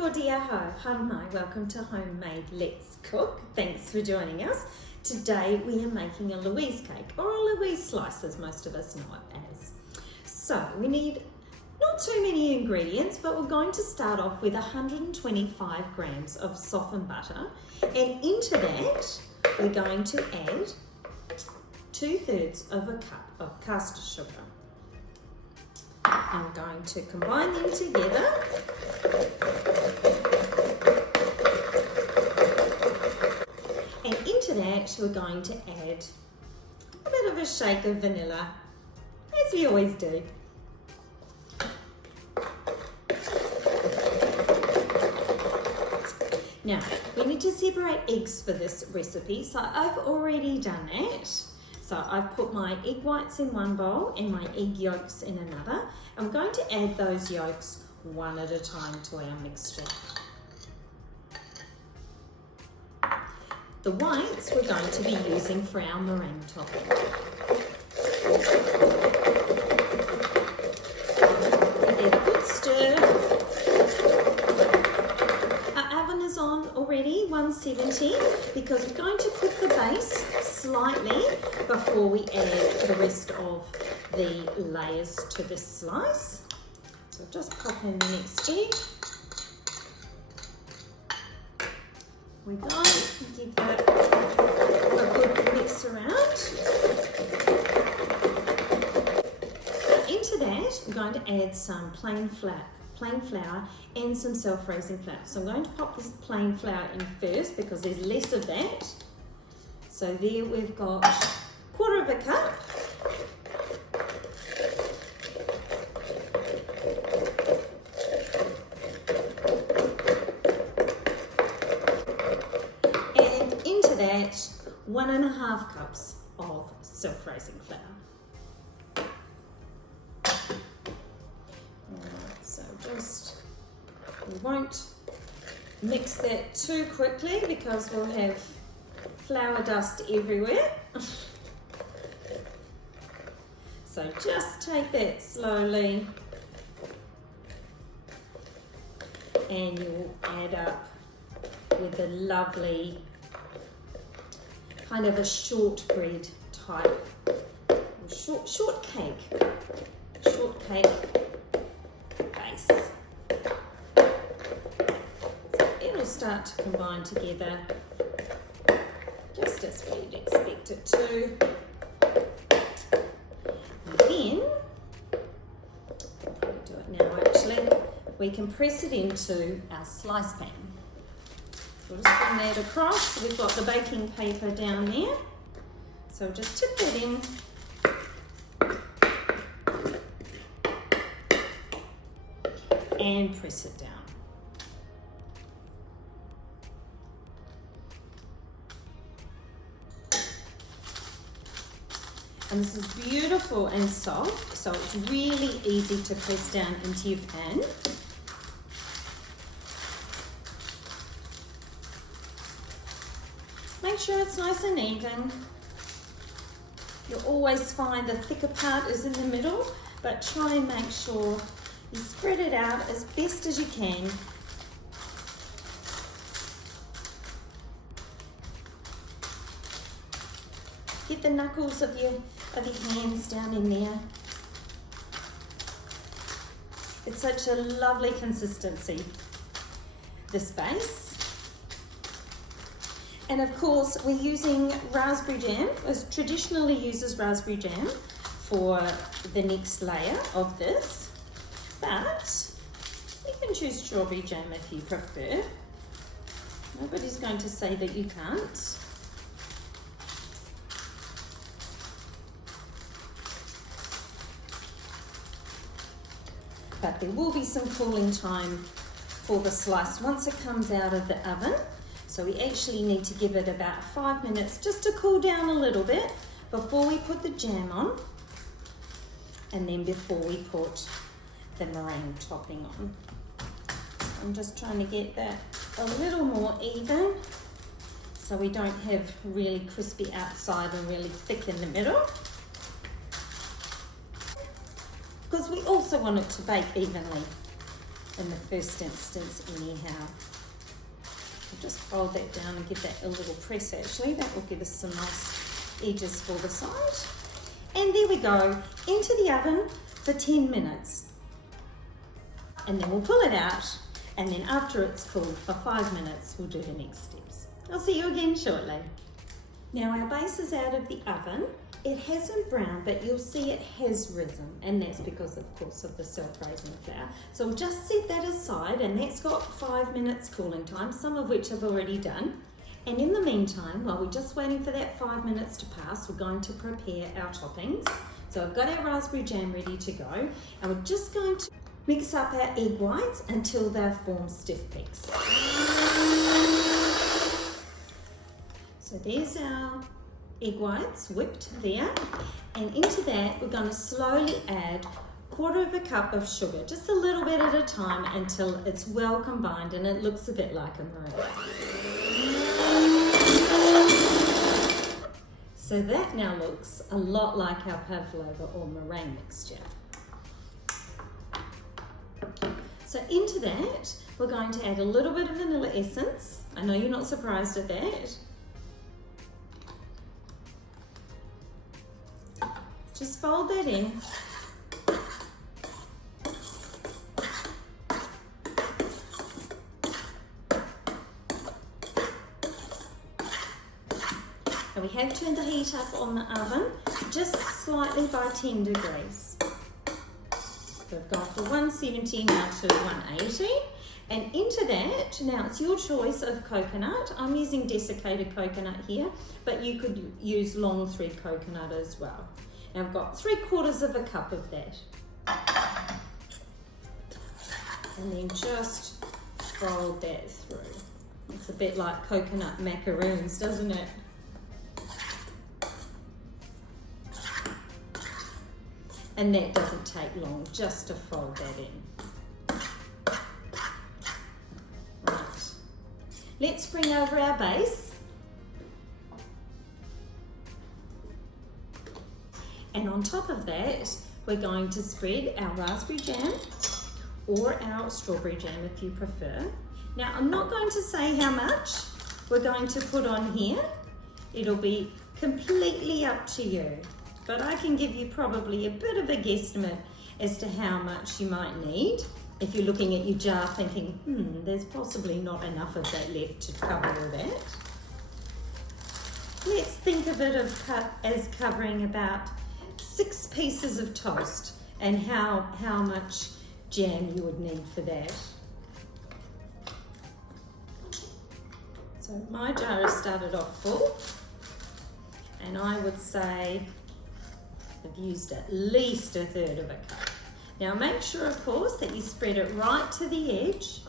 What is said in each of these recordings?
Ko dia hau, haramai, welcome to Homemade Let's Cook. Thanks for joining us. Today we are making a Louise cake, or a Louise slice as most of us know it as. So we need not too many ingredients, but we're going to start off with 125 grams of softened butter, and into that we're going to add 2/3 of a cup of caster sugar. I'm going to combine them together. And into that we're going to add a bit of a shake of vanilla, as we always do. Now, we need to separate eggs for this recipe, so I've already done that. So I've put my egg whites in one bowl and my egg yolks in another. I'm going to add those yolks one at a time to our mixture. The whites we're going to be using for our meringue topping. Give it a good stir. Our oven is on already, 170, because we're going to cook the base slightly before we add the rest of the layers to this slice. So just pop in the next egg. We go, give that a good mix around. Into that, I'm going to add some plain flour and some self-raising flour. So I'm going to pop this plain flour in first because there's less of that. So there we've got 1/4 of a cup. And into that, 1.5 cups of self-raising flour. Alright, so we won't mix that too quickly because we'll have flour dust everywhere. So just take that slowly and you'll add up with a lovely kind of a shortbread type, shortcake base. So it'll start to combine together just as we'd expect it to. And then, I'll do it now actually, we can press it into our slice pan. We'll just bring that across. We've got the baking paper down there. So we'll just tip that in. And press it down. And this is beautiful and soft, so it's really easy to press down into your pan. Make sure it's nice and even. You'll always find the thicker part is in the middle, but try and make sure you spread it out as best as you can. Get the knuckles of your hands down in there. It's such a lovely consistency, this base. And of course, we're using raspberry jam. It traditionally uses raspberry jam for the next layer of this, but you can choose strawberry jam if you prefer. Nobody's going to say that you can't. But there will be some cooling time for the slice once it comes out of the oven. So we actually need to give it about 5 minutes just to cool down a little bit before we put the jam on, and then before we put the meringue topping on. I'm just trying to get that a little more even so we don't have really crispy outside and really thick in the middle. because we also want it to bake evenly in the first instance anyhow. I'll just fold that down and give that a little press actually. That will give us some nice edges for the side. And there we go, into the oven for 10 minutes. And then we'll pull it out, and then after it's cooled for 5 minutes, we'll do the next steps. I'll see you again shortly. Now our base is out of the oven. It hasn't browned, but you'll see it has risen, and that's because, of course, of the self-raising flour. So we'll just set that aside, and that's got 5 minutes cooling time, some of which I've already done. And in the meantime, while we're just waiting for that 5 minutes to pass, we're going to prepare our toppings. So I've got our raspberry jam ready to go, and we're just going to mix up our egg whites until they've formed stiff peaks. So there's our egg whites whipped there, and into that we're going to slowly add 1/4 cup of sugar, just a little bit at a time until it's well combined and it looks a bit like a meringue. So that now looks a lot like our pavlova or meringue mixture. So into that we're going to add a little bit of vanilla essence. I know you're not surprised at that. Just fold that in. And we have turned the heat up on the oven just slightly by 10 degrees. So we've gone from 170 now to 180. And into that, now it's your choice of coconut. I'm using desiccated coconut here, but you could use long thread coconut as well. Now I've got 3/4 cup of that. And then just fold that through. It's a bit like coconut macaroons, doesn't it? And that doesn't take long, just to fold that in. Right. Let's bring over our base. And on top of that, we're going to spread our raspberry jam or our strawberry jam if you prefer. Now, I'm not going to say how much we're going to put on here. It'll be completely up to you, but I can give you probably a bit of a guesstimate as to how much you might need. If you're looking at your jar thinking, there's possibly not enough of that left to cover all that. Let's think of it as covering about 6 pieces of toast, and how much jam you would need for that. So my jar has started off full, and I would say I've used at least 1/3 cup. Now make sure, of course, that you spread it right to the edge.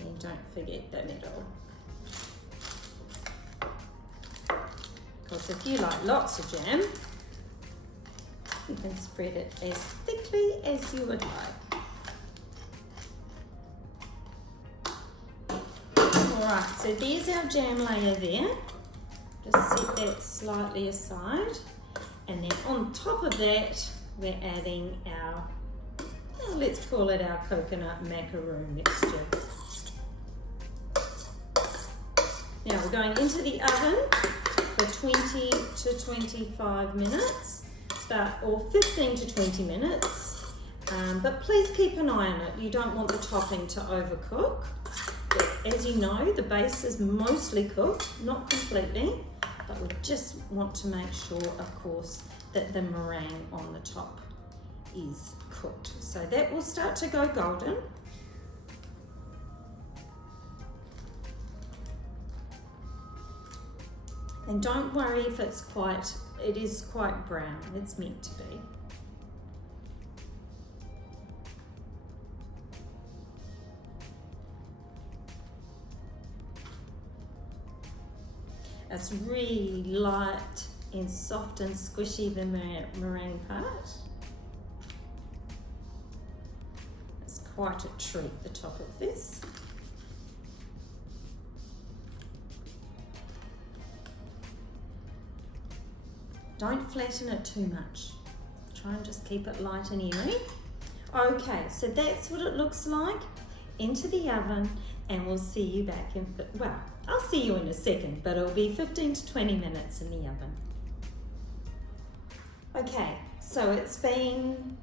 And don't forget the middle. Because if you like lots of jam, you can spread it as thickly as you would like. Alright, so there's our jam layer there. Just set that slightly aside. And then on top of that, we're adding our, let's call it our coconut macaroon mixture. Now we're going into the oven for 20 to 25 minutes, or 15 to 20 minutes, but please keep an eye on it. You don't want the topping to overcook. But as you know, the base is mostly cooked, not completely, but we just want to make sure, of course, that the meringue on the top is cooked. So that will start to go golden. And don't worry if it is quite brown. It's meant to be. It's really light and soft and squishy, the meringue part. It's quite a treat, the top of this. Don't flatten it too much. try and just keep it light and airy. Okay, so that's what it looks like. Into the oven, and we'll see you back in, well, I'll see you in a second, but it'll be 15 to 20 minutes in the oven. Okay, so it's been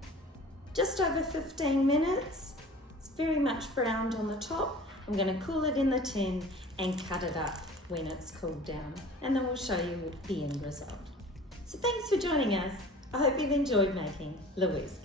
just over 15 minutes. It's very much browned on the top. I'm going to cool it in the tin and cut it up when it's cooled down, and then we'll show you the end result. So thanks for joining us. I hope you've enjoyed making Louise.